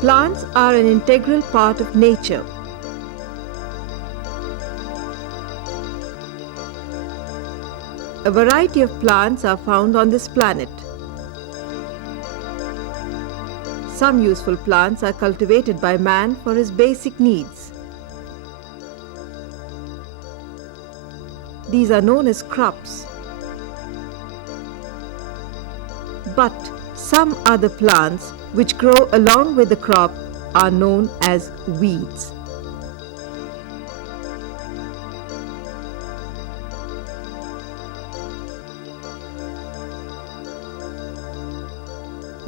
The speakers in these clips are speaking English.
Plants are an integral part of nature. A variety of plants are found on this planet. Some useful plants are cultivated by man for his basic needs. These are known as crops. But some other plants which grow along with the crop are known as weeds.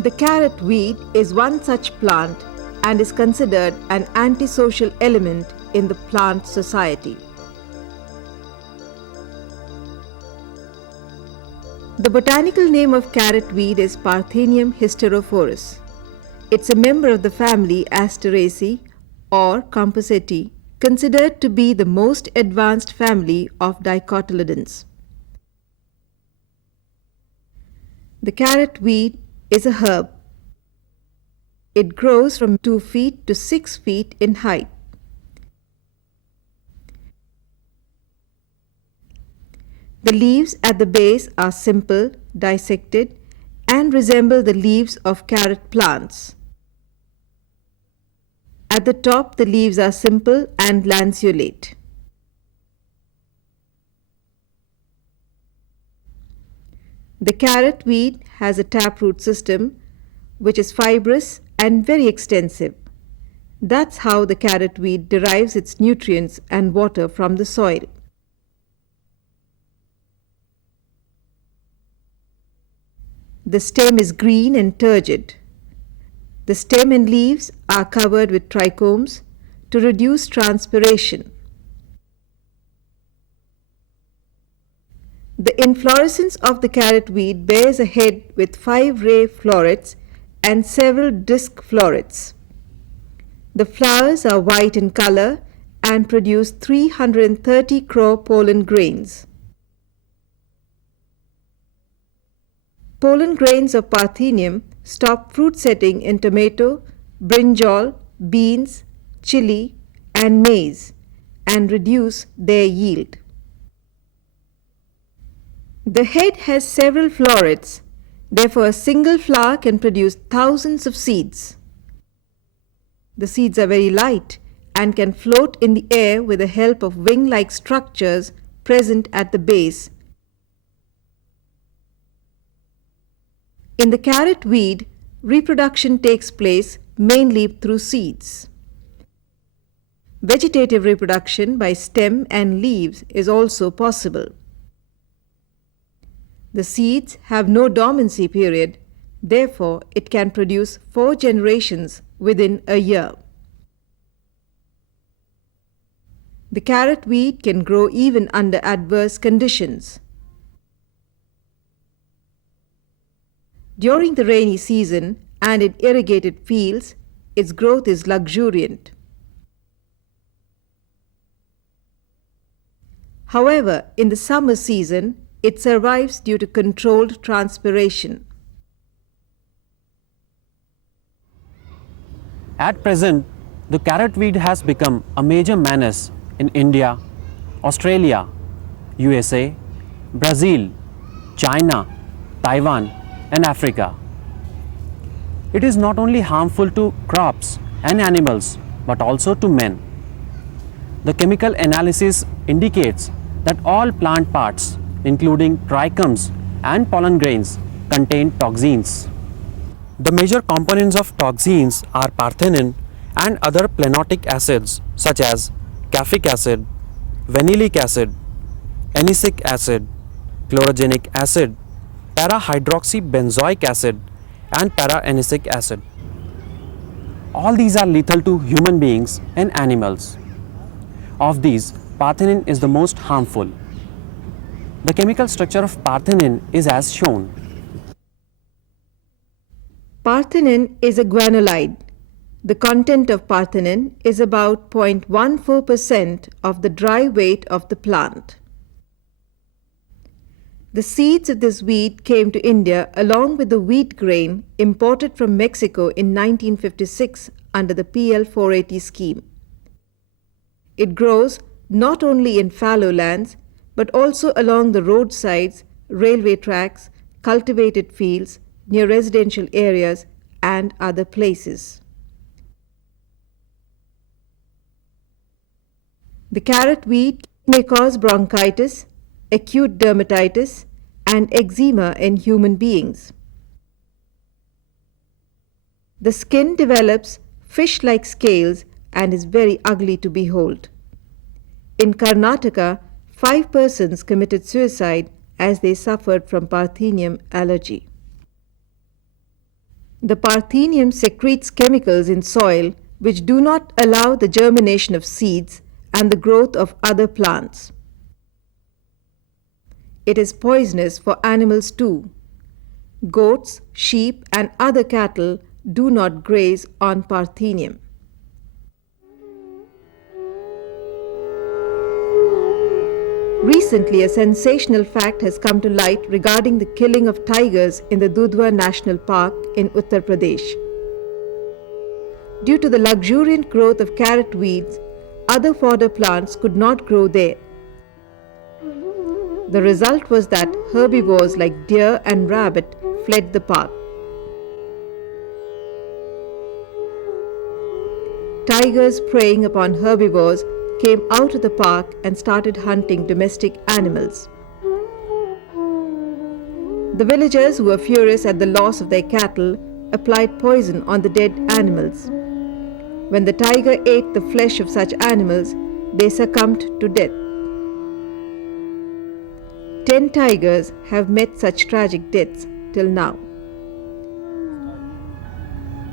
The carrot weed is one such plant and is considered an antisocial element in the plant society. The botanical name of carrot weed is Parthenium hysterophorus. It's a member of the family Asteraceae or Compositae, considered to be the most advanced family of dicotyledons. The carrot weed is a herb. It grows from 2 feet to 6 feet in height. The leaves at the base are simple, dissected, and resemble the leaves of carrot plants. At the top, the leaves are simple and lanceolate. The carrot weed has a taproot system which is fibrous and very extensive. That's how the carrot weed derives its nutrients and water from the soil. The stem is green and turgid. The stem and leaves are covered with trichomes to reduce transpiration. The inflorescence of the carrot weed bears a head with 5 ray florets and several disc florets. The flowers are white in color and produce 330 crore pollen grains. Pollen grains of Parthenium stop fruit setting in tomato, brinjal, beans, chili, and maize and reduce their yield. The head has several florets, therefore a single flower can produce thousands of seeds. The seeds are very light and can float in the air with the help of wing-like structures present at the base. In the carrot weed, reproduction takes place mainly through seeds. Vegetative reproduction by stem and leaves is also possible. The seeds have no dormancy period, therefore it can produce 4 generations within a year. The carrot weed can grow even under adverse conditions. During the rainy season and in irrigated fields, its growth is luxuriant. However, in the summer season, it survives due to controlled transpiration. At present, the carrot weed has become a major menace in India, Australia, USA, Brazil, China, Taiwan, and Africa. It is not only harmful to crops and animals but also to men. The chemical analysis indicates that all plant parts, including trichomes and pollen grains, contain toxins. The major components of toxins are parthenin and other planotic acids such as caffeic acid, vanillic acid, anisic acid, chlorogenic acid, para-hydroxybenzoic acid, and para-anisic acid. All these are lethal to human beings and animals. Of these, parthenin is the most harmful. The chemical structure of parthenin is as shown. Parthenin is a guanylide. The content of parthenin is about 0.14% of the dry weight of the plant. The seeds of this weed came to India along with the wheat grain imported from Mexico in 1956 under the PL 480 scheme. It grows not only in fallow lands but also along the roadsides, railway tracks, cultivated fields, near residential areas and other places. The carrot weed may cause bronchitis, acute dermatitis, and eczema in human beings. The skin develops fish-like scales and is very ugly to behold. In Karnataka, 5 persons committed suicide as they suffered from Parthenium allergy. The Parthenium secretes chemicals in soil which do not allow the germination of seeds and the growth of other plants. It is poisonous for animals too. Goats, sheep, and other cattle do not graze on Parthenium. Recently, a sensational fact has come to light regarding the killing of tigers in the Dudhwa National Park in Uttar Pradesh. Due to the luxuriant growth of carrot weeds, other fodder plants could not grow there. The result was that herbivores like deer and rabbit fled the park. Tigers preying upon herbivores came out of the park and started hunting domestic animals. The villagers, who were furious at the loss of their cattle, applied poison on the dead animals. When the tiger ate the flesh of such animals, they succumbed to death. 10 tigers have met such tragic deaths till now.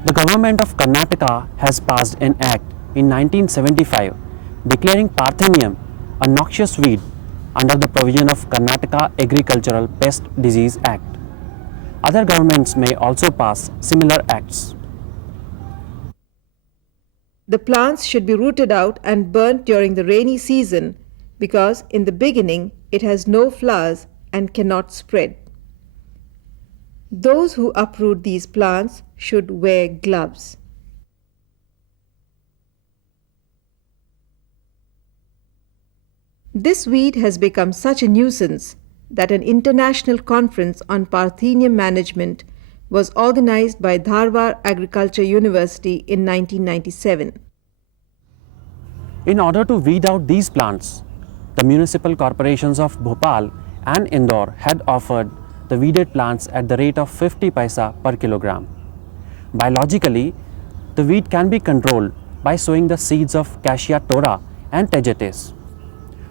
The government of Karnataka has passed an act in 1975 declaring Parthenium a noxious weed under the provision of Karnataka Agricultural Pest Disease Act. Other governments may also pass similar acts. The plants should be rooted out and burnt during the rainy season because in the beginning it has no flowers and cannot spread. Those who uproot these plants should wear gloves. This weed has become such a nuisance that an international conference on Parthenium management was organized by Dharwad Agriculture University in 1997. In order to weed out these plants, the municipal corporations of Bhopal and Indore had offered the weeded plants at the rate of 50 paisa per kilogram. Biologically, the weed can be controlled by sowing the seeds of Cassia tora and Tagetes.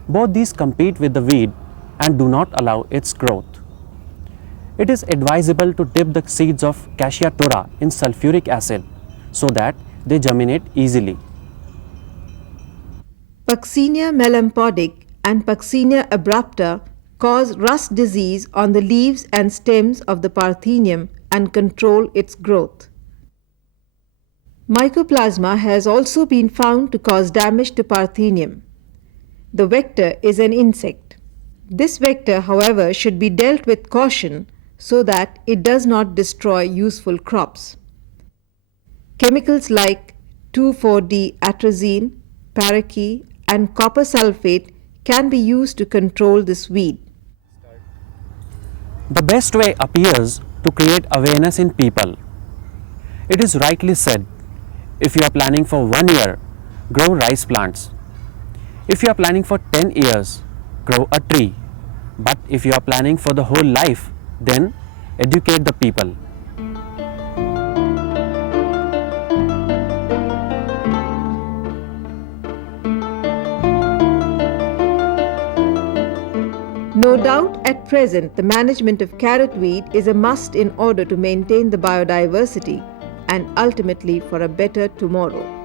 Both these compete with the weed and do not allow its growth. It is advisable to dip the seeds of Cassia tora in sulfuric acid so that they germinate easily. Puccinia melampodic and Puccinia abrupta cause rust disease on the leaves and stems of the Parthenium and control its growth. Mycoplasma has also been found to cause damage to Parthenium. The vector is an insect. This vector, however, should be dealt with caution so that it does not destroy useful crops. Chemicals like 2,4-D-atrazine, paraquat, and copper sulfate can be used to control this weed. The best way appears to create awareness in people. It is rightly said, if you are planning for 1 year, grow rice plants. If you are planning for 10 years, grow a tree. But if you are planning for the whole life, then educate the people. No doubt at present the management of carrot weed is a must in order to maintain the biodiversity and ultimately for a better tomorrow.